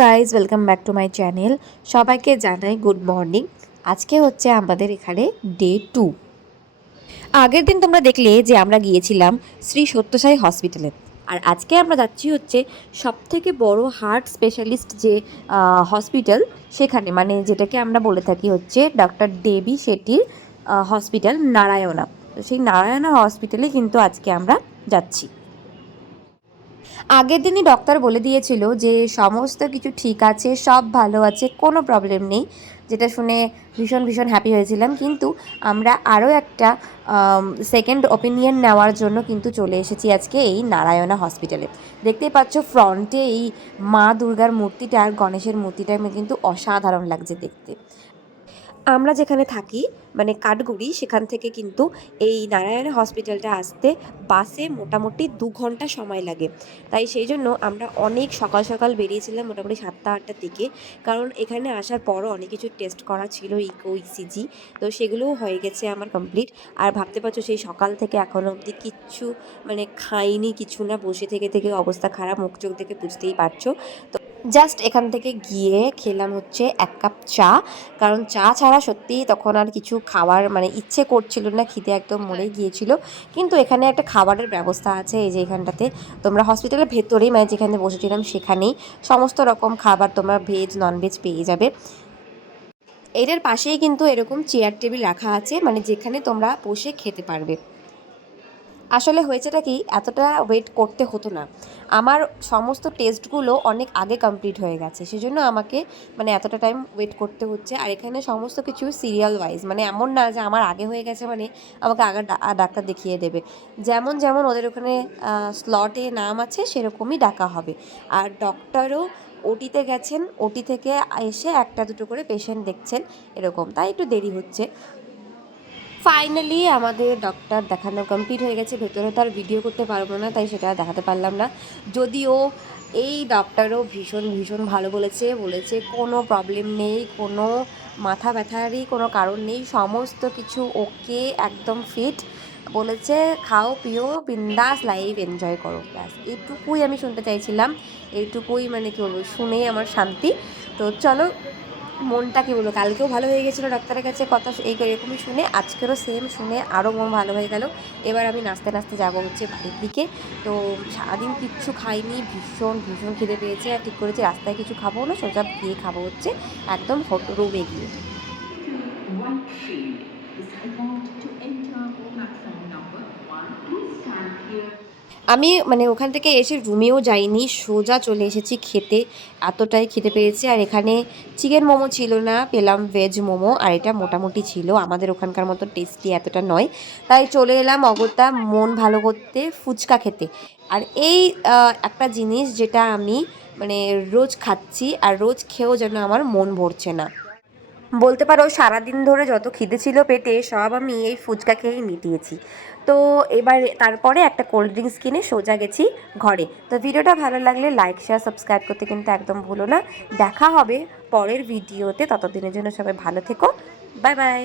Guys, welcome back to my channel. সবাইকে জানাই good morning. আজকে হচ্ছে আমাদের এখানে ডে 2। আগের দিন তোমরা দেখলে যে আমরা গিয়েছিলাম শ্রী সত্যসাই হসপিটালে, আর আজকে আমরা যাচ্ছি হচ্ছে সবথেকে বড় হার্ট স্পেশালিস্ট যে হসপিটাল, সেখানে মানে যেটাকে আমরা বলে থাকি হচ্ছে ডক্টর দেবী শেট্টির হসপিটাল, নারায়ণা। তো সেই নারায়ণা হসপিটালে কিন্তু আজকে আমরা যাচ্ছি। আগের দিনই ডক্টর বলে দিয়েছিল যে সমস্ত কিছু ঠিক আছে, সব ভালো আছে, কোনো প্রবলেম নেই, যেটা শুনে ভীষণ ভীষণ হ্যাপি হয়েছিলাম। কিন্তু আমরা আরও একটা সেকেন্ড ওপিনিয়ন নেওয়ার জন্য কিন্তু চলে এসেছি আজকে এই নারায়ণা হসপিটালে। দেখতেই পাচ্ছ ফ্রন্টে এই মা দুর্গার মূর্তিটা আর গণেশের মূর্তিটা কিন্তু অসাধারণ লাগছে দেখতে। আমরা যেখানে থাকি মানে কাঠগুড়ি, সেখান থেকে কিন্তু এই নারায়ণা হসপিটালটা আসতে বাসে মোটামুটি 2 ঘন্টা সময় লাগে। তাই সেই জন্য আমরা অনেক সকাল সকাল বেরিয়েছিলাম, মোটামুটি 7টা-8টার দিকে। কারণ এখানে আসার পরও অনেক কিছু টেস্ট করা ছিল, ইকো, ইসিজি, তো সেগুলোও হয়ে গেছে আমার কমপ্লিট। আর ভাবতে পারছো সেই সকাল থেকে এখনও অবধি কিচ্ছু মানে খাইনি, কিছু না, বসে থেকে থেকে অবস্থা খারাপ, মুখ চোখ দেখে বুঝতেই পারছো। তো জাস্ট এখান থেকে গিয়ে খেলাম হচ্ছে 1 কাপ চা, কারণ চা ছাড়া সত্যিই তখন আর কিছু খাওয়ার মানে ইচ্ছে করছিল না, খিদে একদম মরে গিয়েছিল। কিন্তু এখানে একটা খাবারের ব্যবস্থা আছে, এই যে এখানটাতে তোমরা হসপিটালের ভেতরেই মানে যেখানে বসেছিলাম সেখানেই সমস্ত রকম খাবার তোমরা ভেজ ননভেজ পেয়ে যাবে। এটার পাশেই কিন্তু এরকম চেয়ার টেবিল রাখা আছে, মানে যেখানে তোমরা বসে খেতে পারবে। আসলে হয়েছেটা কি, এতটা ওয়েট করতে হতো না, আমার সমস্ত টেস্টগুলো অনেক আগে কমপ্লিট হয়ে গেছে, সেজন্য আমাকে মানে এতটা টাইম ওয়েট করতে হচ্ছে। আর এখানে সমস্ত কিছু সিরিয়াল ওয়াইজ, মানে এমন না যে আমার আগে হয়ে গেছে মানে আমাকে আগে ডাক্তার দেখিয়ে দেবে। যেমন যেমন ওদের ওখানে স্লটে নাম আছে সেরকমই ডাকা হবে। আর ডক্টরও ওটিতে গেছেন, ওটি থেকে এসে একটা দুটো করে পেশেন্ট দেখছেন এরকম, তাই একটু দেরি হচ্ছে। ফাইনালি আমাদের ডক্টর দেখানো কমপ্লিট হয়ে গেছে। ভেতরে তো আর ভিডিও করতে পারবো না, তাই সেটা দেখাতে পারলাম না। যদিও এই ডক্টরও ভীষণ ভীষণ ভালো বলেছে, বলেছে কোনো প্রবলেম নেই, কোনো মাথা ব্যথারই কোনো কারণ নেই, সমস্ত কিছু ওকে, একদম ফিট। বলেছে খাও পিও বিন্দাস লাইফ এনজয় করো, ব্যাস এইটুকুই আমি শুনতে চাইছিলাম। এইটুকুই মানে কী বলবো, শুনেই আমার শান্তি। তো চলো, মনটা কী বলবো, কালকেও ভালো হয়ে গেছিলো ডাক্তারের কাছে কথা এরকমই শুনে, আজকেরও সেম শুনে আরও মন ভালো হয়ে গেল। এবার আমি নাচতে নাচতে যাবো হচ্ছে বাড়ির দিকে। তো সারাদিন কিচ্ছু খাইনি, ভীষণ ভীষণ খিদে পেয়েছে, আর ঠিক করেছি রাস্তায় কিছু খাবো না, সোজা গিয়ে খাবো হচ্ছে একদম রুমে গিয়ে। আমি মানে ওখান থেকে এসে রুমেও যাইনি, সোজা চলে এসেছি খেতে, এতটাই খেতে পেয়েছে। আর এখানে চিকেন মোমো ছিল না, পেলাম ভেজ মোমো, আর এটা মোটামুটি ছিল, আমাদের ওখানকার মতো টেস্টি এতটা নয়। তাই চলে এলাম অগত্যা মন ভালো করতে ফুচকা খেতে। আর এই একটা জিনিস যেটা আমি মানে রোজ খাচ্ছি, আর রোজ খেয়েও যেন আমার মন ভরছে না, বলতে পারো সারাদিন ধরে যত খিদে ছিল পেটে সব আমি এই ফুচকা খেয়েই মিটিয়েছি। তো এবার তারপরে একটা কোল্ড ড্রিঙ্কস কিনে সোজা গেছি ঘরে। তো ভিডিওটা ভালো লাগলে লাইক শেয়ার সাবস্ক্রাইব করতে কিন্তু একদম ভুলো না। দেখা হবে পরের ভিডিওতে, ততদিনের জন্য সবাই ভালো থেকো, বাই বাই।